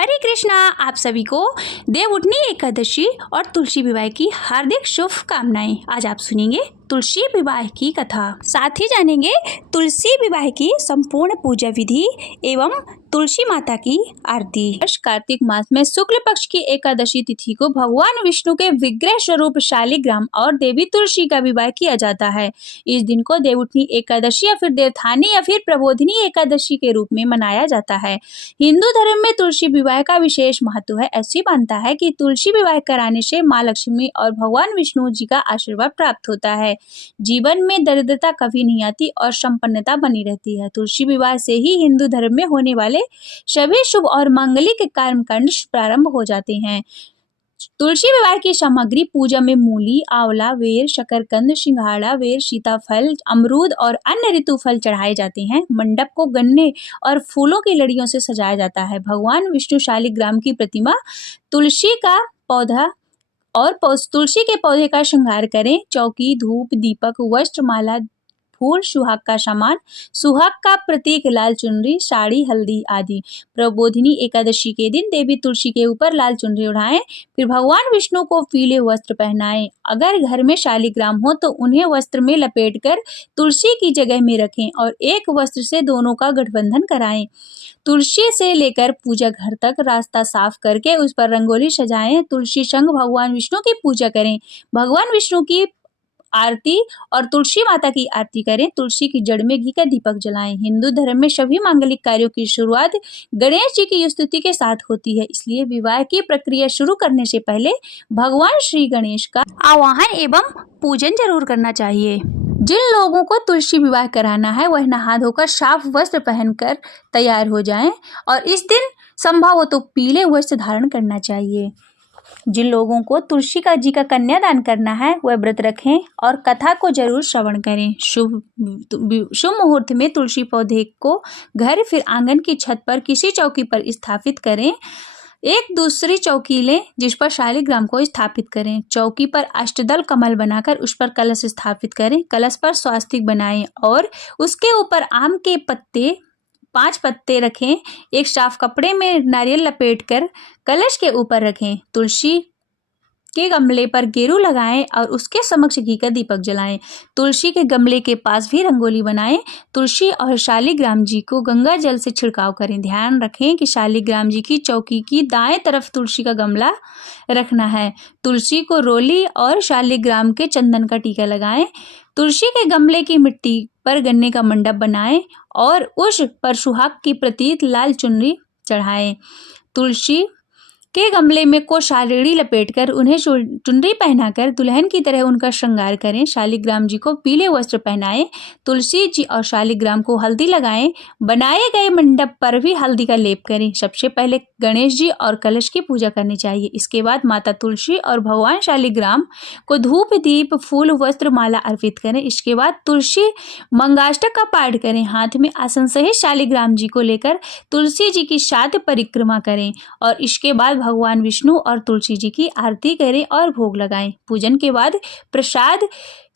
हरे कृष्णा। आप सभी को देवउठनी एकादशी और तुलसी विवाह की हार्दिक शुभकामनाएं। आज आप सुनेंगे तुलसी विवाह की कथा, साथ ही जानेंगे तुलसी विवाह की संपूर्ण पूजा विधि एवं तुलसी माता की आरती। कार्तिक मास में शुक्ल पक्ष की एकादशी तिथि को भगवान विष्णु के विग्रह स्वरूप शालिग्राम और देवी तुलसी का विवाह किया जाता है। इस दिन को देवउठनी एकादशी या फिर देवथानी या फिर प्रबोधिनी एकादशी के रूप में मनाया जाता है। हिंदू धर्म में तुलसी विवाह का विशेष महत्व है। ऐसी मानता है कि तुलसी विवाह कराने से माँ लक्ष्मी और भगवान विष्णु जी का आशीर्वाद प्राप्त होता है। जीवन में दरिद्रता कभी नहीं आती और संपन्नता बनी रहती है। तुलसी विवाह से ही हिंदू धर्म में होने वाले सभी शुभ और मांगलिक कर्मकांड प्रारंभ हो जाते हैं। तुलसी विवाह की सामग्री पूजा में मूली, आंवला, बेर, शकरकंद, सिंघाड़ा, बेर, सीताफल, अमरूद और अन्य ऋतु फल चढ़ाए जाते हैं। मंडप को गन्ने और फूलों की लड़ियों से सजाया जाता है। भगवान विष्णु शालिग्राम की प्रतिमा, तुलसी का पौधा और तुलसी के पौधे का श्रृंगार करें। चौकी, धूप, दीपक, वस्त्र, माला, फूल, सुहाग का सामान, सुहाग का प्रतीक लाल चुनरी, साड़ी, हल्दी आदि। प्रबोधिनी एकादशी के दिन देवी तुलसी के ऊपर लाल चुनरी उड़ाएं, फिर भगवान विष्णु को पीले वस्त्र पहनाएं। अगर घर में शालिग्राम हो तो उन्हें वस्त्र में लपेटकर तुलसी की जगह में रखें और एक वस्त्र से दोनों का गठबंधन कराएं। तुलसी से लेकर पूजा घर तक रास्ता साफ करके उस पर रंगोली सजाएं। तुलसी संग भगवान विष्णु की पूजा करें। भगवान विष्णु की आरती और तुलसी माता की आरती करें। तुलसी की जड़ में घी का दीपक जलाएं। हिंदू धर्म में सभी मांगलिक कार्यों की शुरुआत गणेश जी की स्तुति के साथ होती है, इसलिए विवाह की प्रक्रिया शुरू करने से पहले भगवान श्री गणेश का आवाहन एवं पूजन जरूर करना चाहिए। जिन लोगों को तुलसी विवाह कराना है वह नहा धोकर साफ वस्त्र पहनकर तैयार हो जाएं और इस दिन संभव हो तो पीले वस्त्र धारण करना चाहिए। जिन लोगों को तुलसी का जी का कन्यादान करना है वह व्रत रखें और कथा को जरूर श्रवण करें। शुभ मुहूर्त में तुलसी पौधे को घर फिर आंगन की छत पर किसी चौकी पर स्थापित करें। एक दूसरी चौकी लें जिस पर शालिग्राम को स्थापित करें। चौकी पर अष्टदल कमल बनाकर उस पर कलश स्थापित करें। कलश पर स्वास्तिक बनाएं और उसके ऊपर आम के पत्ते 5 पत्ते रखें। एक साफ कपड़े में नारियल लपेटकर कलश के ऊपर रखें। तुलसी के गमले पर गेरू लगाएं और उसके समक्ष घी का दीपक जलाएं। तुलसी के गमले के पास भी रंगोली बनाएं। तुलसी और शालिग्राम जी को गंगा जल से छिड़काव करें। ध्यान रखें कि शालिग्राम जी की चौकी की दाएं तरफ तुलसी का गमला रखना है। तुलसी को रोली और शालिग्राम के चंदन का टीका लगाएं। तुलसी के गमले की मिट्टी पर गन्ने का मंडप बनाएं और उस पर सुहाग की प्रतीक लाल चुनरी चढ़ाएं। तुलसी के गमले में को साड़ी लपेटकर उन्हें चुनरी पहनाकर दुल्हन की तरह उनका श्रृंगार करें। शालिग्राम जी को पीले वस्त्र पहनाएं। तुलसी जी और शालिग्राम को हल्दी लगाएं। बनाए गए मंडप पर भी हल्दी का लेप करें। सबसे पहले गणेश जी और कलश की पूजा करनी चाहिए। इसके बाद माता तुलसी और भगवान शालिग्राम को धूप, दीप, फूल, वस्त्र, माला अर्पित करें। इसके बाद तुलसी मंगाष्टक का पाठ करें। हाथ में आसन सहित शालिग्राम जी को लेकर तुलसी जी की 7 परिक्रमा करें और इसके बाद भगवान विष्णु और तुलसी जी की आरती करें और भोग लगाएं। पूजन के बाद प्रसाद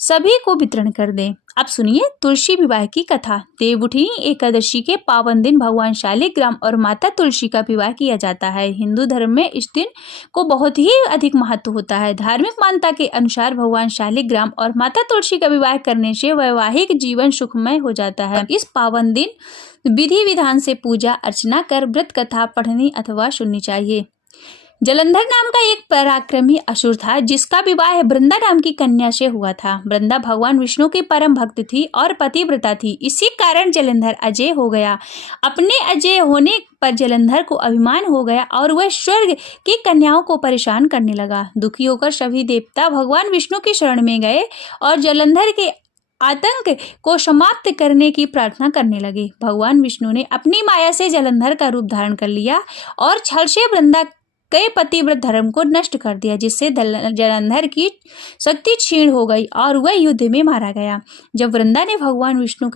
सभी को वितरण कर दें। अब सुनिए तुलसी विवाह की कथा। देवउठनी एकादशी के पावन दिन भगवान शालिग्राम और माता तुलसी का विवाह किया जाता है। हिंदू धर्म में इस दिन को बहुत ही अधिक महत्व होता है। धार्मिक मान्यता के अनुसार भगवान शालिग्राम और माता तुलसी का विवाह करने से वैवाहिक जीवन सुखमय हो जाता है। इस पावन दिन विधि विधान से पूजा अर्चना कर व्रत कथा पढ़नी अथवा सुननी चाहिए। जलंधर नाम का एक पराक्रमी असुर था जिसका विवाह वृंदा नाम की कन्या से हुआ था। वृंदा भगवान विष्णु की परम भक्त थी और पतिव्रता थी। इसी कारण जलंधर अजय हो गया। अपने अजय होने पर जलंधर को अभिमान हो गया और वह स्वर्ग की कन्याओं को परेशान करने लगा। दुखी होकर सभी देवता भगवान विष्णु की शरण में गए और जलंधर के आतंक को समाप्त करने की प्रार्थना करने लगे। भगवान विष्णु ने अपनी माया से जलंधर का रूप धारण कर लिया और छल से वृंदा कई पतिव्रत धर्म को नष्ट कर दिया, जिससे जलंधर की शक्ति क्षीण हो गई और वह युद्ध में मारा गया। जब वृंदा को भगवान विष्णु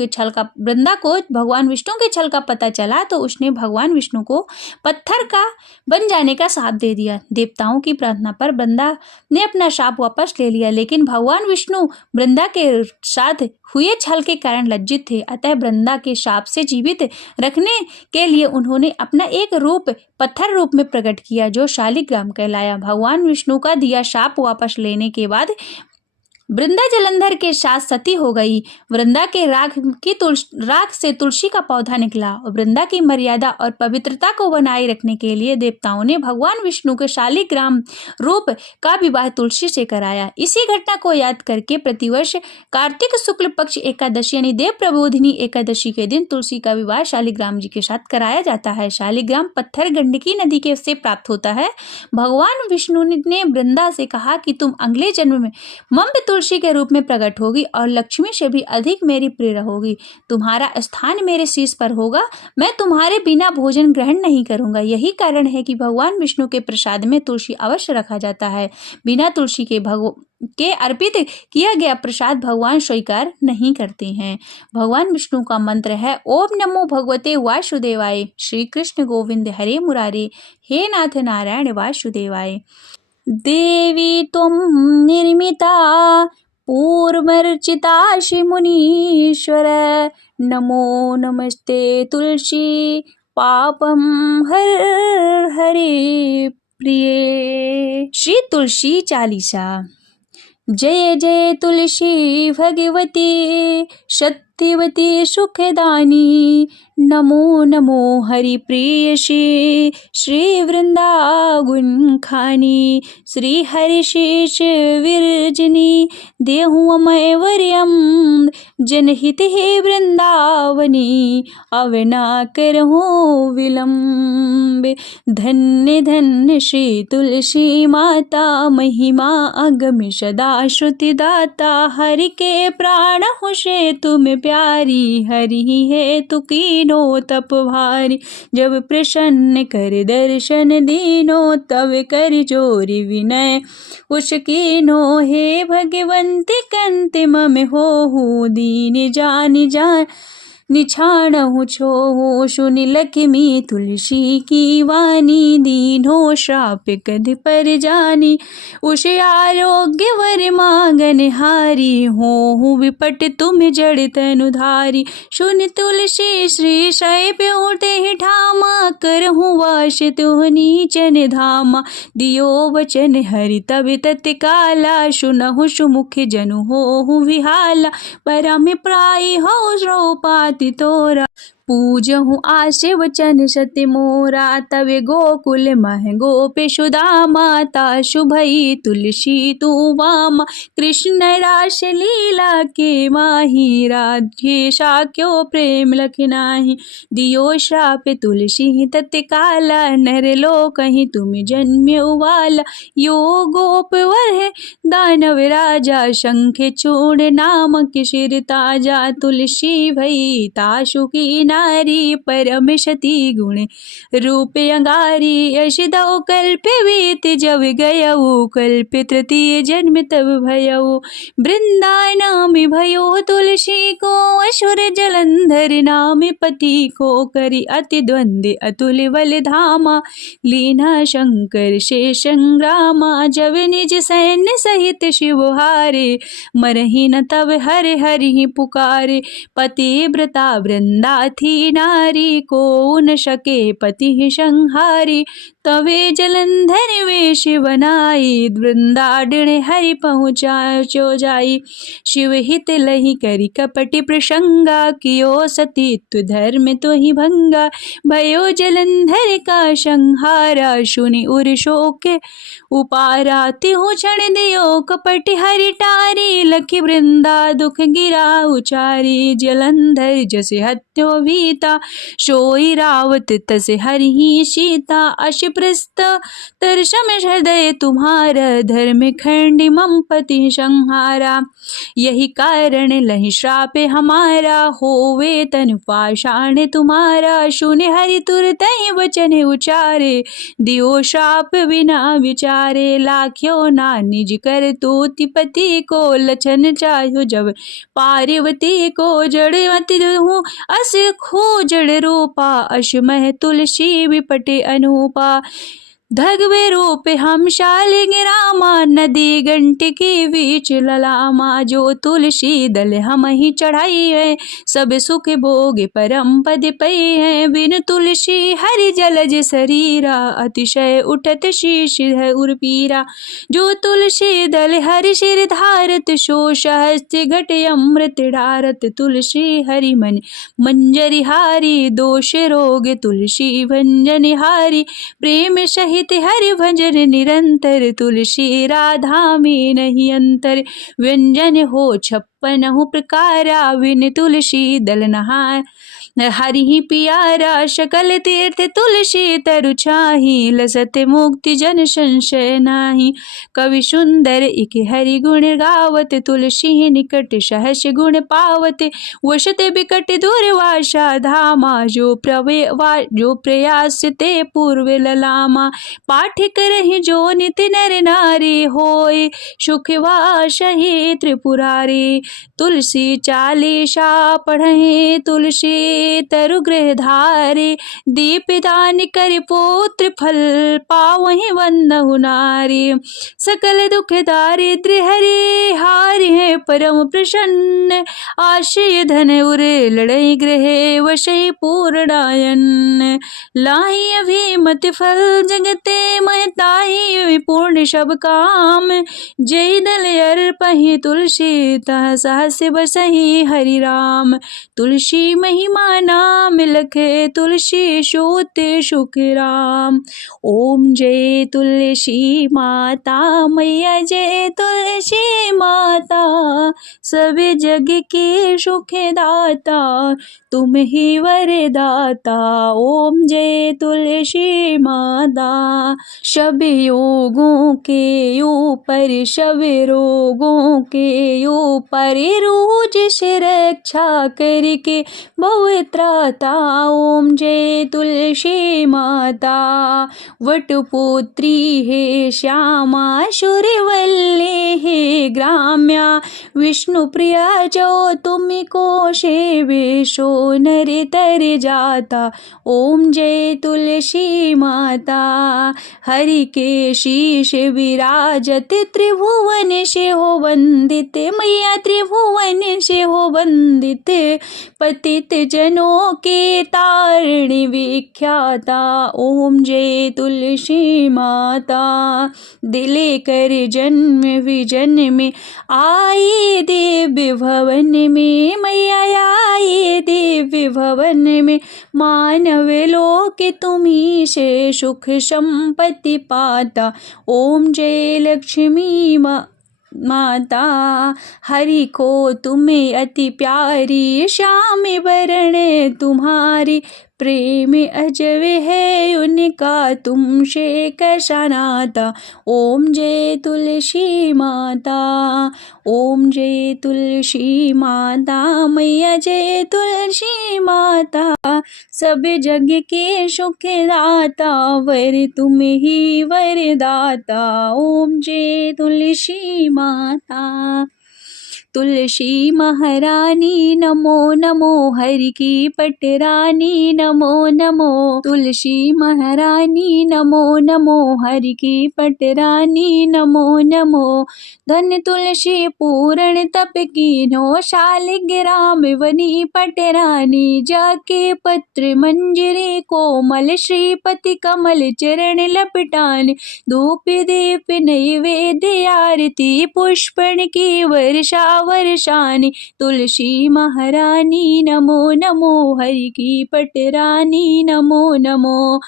के छल का पता चला तो उसने भगवान विष्णु को पत्थर का बन जाने का शाप दे दिया। देवताओं की प्रार्थना पर वृंदा ने अपना शाप वापस ले लिया, लेकिन भगवान विष्णु वृंदा के साथ हुए छल के कारण लज्जित थे। अतः वृंदा के शाप से जीवित रखने के लिए उन्होंने अपना एक रूप पत्थर रूप में प्रकट किया, जो शालिग्राम कहलाया। भगवान विष्णु का दिया शाप वापस लेने के बाद वृंदा जलंधर के साथ सती हो गई। वृंदा के राख से तुलसी का पौधा निकला। वृंदा की मर्यादा और पवित्रता को बनाए रखने के लिए देवताओं ने भगवान विष्णु के शालिग्राम रूप का विवाह तुलसी से कराया। इसी घटना को याद करके प्रतिवर्ष कार्तिक शुक्ल पक्ष एकादशी यानी देव प्रबोधिनी एकादशी के दिन तुलसी का विवाह शालिग्राम जी के साथ कराया जाता है। शालिग्राम पत्थर गंडकी नदी के से प्राप्त होता है। भगवान विष्णु ने वृंदा से कहा कि तुम अगले जन्म में मम्ब तुलसी के रूप में प्रकट होगी और लक्ष्मी से भी अधिक मेरी प्रिय रहोगी। तुम्हारा स्थान मेरे शीश पर होगा। मैं तुम्हारे बिना भोजन ग्रहण नहीं करूंगा। यही कारण है कि भगवान विष्णु के प्रसाद में तुलसी अवश्य रखा जाता है। बिना तुलसी के अर्पित किया गया प्रसाद भगवान स्वीकार नहीं करते हैं। भगवान विष्णु का मंत्र है ओम नमो भगवते वासुदेवाय। श्री कृष्ण गोविंद हरे मुरारे। हे नाथ नारायण वासुदेवाय। देवी त्वं निर्मिता पूर्वर्चिता श्रीमुनीश्वर। नमो नमस्ते तुलसी पापम हर हरे प्रिये। श्री तुलसी चालीसा। जय जय तुलसी भगवती सत्यवती सुखदानी। नमो नमो हरि प्रेयसी श्री वृंदावन खानी। श्री हरिशेष विरजनी देहु अमय वर्यम। जनहित हे वृंदावनी अवना करहु विलंब। धन्य धन्य श्री तुलसी माता महिमा अगम सदा श्रुति दाता। हरि के प्राण हो से तुम प्यारी। हरि है तु कीनो तप भारी। जब प्रसन्न कर दर्शन दीनो तब कर जोरी विनय उसकीनो। हे भगवंत कंत मम हो दीन जान निछाणहु छोहु। सुनि लक्ष्मी तुलसी की वाणी। दीनो श्राप कद पर जानी। उष आरोग्य वर मांगन हारी। हो विपट तुम जड़ तनुधारी। सुन तुलसी श्री शैप उठे ठामा। करहु वास तुह नीचन धामा। दियो वचन हरि तब तत्काला। सुनहु सुमुख जनु हो विहाला। परम प्राय हो श्रोपात तोरा। पूजहु आश वचन सत्य मोरा। तवे गोकुल मह गोपे सुदामा। ताशु भई तुलसी तू वामा। कृष्ण रास लीला के माही। राधे साक्यो प्रेम लखनाही। दियो श्राप तुलसी तत्काला। नर लोक ही तुम जन्म्यो वाला। यो गोप वर है दानव राजा। शंख चूड़ नामक शिर ताजा। तुलसी भई ताशु की नारी। परम सती गुण रूप अंगारी। यश दो कल्प बीत जब गयऊ। कल्प तृतीय जन्म तब भयऊ। वृंदा नाम भयो तुलसी को। असुर जलंधर नाम पति को। करी अति द्वंद्व अतुल बल धामा। लीना शंकर से संग्रामा। जब निज सैन्य सहित शिव हारे। मरही न तब हरि हरि पुकारे। पतिव्रता वृंदा थी नारी। को न सके पति संहारी। तवे जलंधर वेश बनाई। वृंदाडण हरि पहुँचा जाई। शिव हित लही करी कपटि प्रसंगा। कियो सतीत्व धर्म तो ही भंगा। भयो जलंधर का संहारा। सुनि उर शोक उपारा। तिहु क्षण दियो कपटि हरि टारी। लखी वृंदा दुख गिरा उचारी। जलंधर जस हत्यो भीता। सोई रावत तस हरि सीता। अश प्रस्त तरसम हृदय तुम्हारा, धर्म खंडी मम पति संहारा। यही कारण लहि श्राप हमारा, होवे तन पाषाण तुम्हारा। सुने हरि तुरत ही वचन उचारे, दियो श्राप बिना विचारे। लाख्यो ना निज कर तोति पति को, लछन चाहो जब पार्वती को। जड़वती हूँ अस खो जड़ रूपा, अश मह तुलसी विपटे अनूपा। धगवे रूप हम शालिग रामा, नदी घंट के बीच ललामा। जो तुलसी दल हम ही चढ़ाई है, सब सुख भोग परम पद पई है। बिन तुलसी हरि जलज शरीरा, अतिशय उठत शीश है उर्पीरा। जो तुलसी दल हरि शिर धारत, सो सहस्त्र घट अमृत ढारत। तुलसी हरि मन मंजरी हारी, दोष रोग तुलसी भंजन हारी। प्रेम सहित हरि भजन निरंतर, तुलसी राधा में नहीं अंतर। व्यंजन हो 56 प्रकारा, बिन तुलसी दल नहाय हरि ही पियारा। सकल तीर्थ तुलसी तरु छाही, लसत मुक्ति जन संशय नाही। कवि सुंदर इक हरि गुण गावत, तुलसी निकट सहस गुण पावत। वसते बिकट दुर्वासा धामा, जो प्रयास ते पूर्व ललामा। पाठ करहि जो नित नर नारी, होय सुखवास ही त्रिपुरारी। तुलसी चालीसा पढ़हि, तुलसी तरु गृह धारे। दीपदान कर पुत्र फल, पावहि वंदहु नारी। सकल दुख दारिद्र्य हरि हारि है परम प्रसन्न। आशय धन उर लड़ई गृह, वशई पूर्णायन। लाही अभिमत फल जगते, मैं ताही पूर्ण सब काम। जय दल अर्पहि तुलसी, तह सहस बसहि हरि राम। तुलसी महिमा नाम लखे, तुलसी सोते सुख राम। ओम जय तुलसी माता मैया, जय तुलसी माता। सब जग के सुख दाता, तुम ही वरदाता। ओम जय तुलसी माता। सब योगों के ऊपर, सब रोगों के ऊपर, रोज से रक्षा करके भव त्राता। ओम जय तुलसी माता। वटपुत्री है श्यामा, सूर्यवल्ली है ग्राम्या। विष्णु प्रिया जो तुमको सेवे, सो नर तर जाता। ओम जय तुलसी माता। हरि के शीश विराजत, त्रिभुवन से हो वंदित। मैया त्रिभुवन से हो वंदित, पतित जनों के तारिणी विख्याता। ओम जय तुलसी माता। दिले कर जन्म विजन में, आए दिव्य भवन में। मैया आए दिव्य भवन में, मानव लोक तुम्ही से सुख संपत्ति पाता। ओम जय लक्ष्मी माता। हरि को तुम्हें अति प्यारी, श्याम वरण तुम्हारी। प्रेम अजब है उनका, तुमसे कैसा नाता। ओम जय तुलसी माता। ओम जय तुलसी माता मैया, जय तुलसी माता। सब जग के सुख दाता, वर तुम ही वरदाता। ओम जय तुलसी माता। तुलसी महारानी नमो नमो, हरि की पटरानी नमो नमो। तुलसी महारानी नमो नमो, हरि की पटरानी नमो नमो। धन तुलसी पूर्ण तप कीन्हो, शालिग्राम वनी पटरानी। जाके पत्र मंजरी कोमल, श्रीपति कमल चरण लपटान। धूप दीप नैवेद्य आरती, पुष्पण की वर्षा वर्षानी। तुलसी महारानी नमो नमो, हरि की पटरानी नमो नमो।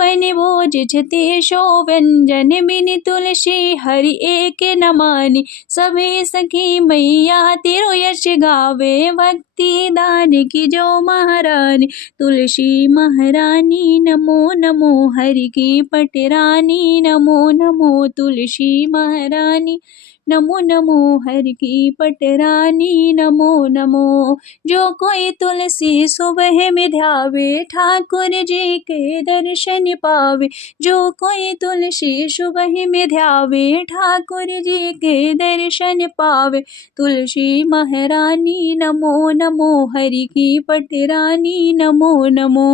छप्पन भोज छते सो व्यंजन बिन तुलसी हरि एक न मानी। सभी सखी मैया तेरो यश गावे भक्ति दान की जो महारानी। तुलसी महारानी नमो नमो हरि की पटरानी नमो नमो तुलसी महारानी नमो नमो हरि की पटरानी नमो नमो। जो कोई तुलसी सुबह में ध्यावे ठाकुर जी के दर्शन पावे। जो कोई तुलसी सुबह में ध्यावे ठाकुर जी के दर्शन पावे। तुलसी महारानी नमो नमो हरि की पटरानी नमो नमो।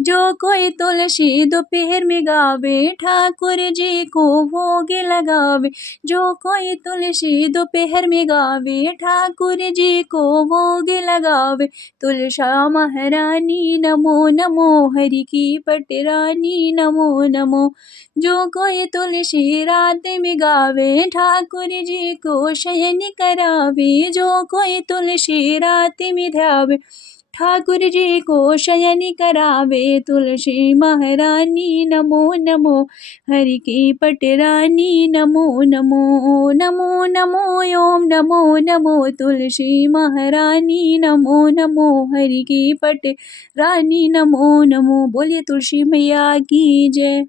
जो कोई तुलसी दोपहर में गावे ठाकुर जी को भोग लगावे। जो कोई तुलसी दोपहर में गावे ठाकुर जी को भोग लगावे। तुलसा महारानी नमो नमो हरि की पटरानी नमो नमो। जो कोई तुलसी रात में गावे ठाकुर जी को शयन करावे। जो कोई तुलसी रात में ध्यावे ठाकुर जी को शयन करावे। तुलसी महारानी नमो नमो हरि की पटरानी नमो नमो नमो नमो ओम नमो नमो तुलसी महारानी नमो नमो हरि की पटरानी नमो नमो। बोलिए तुलसी मैया की जय।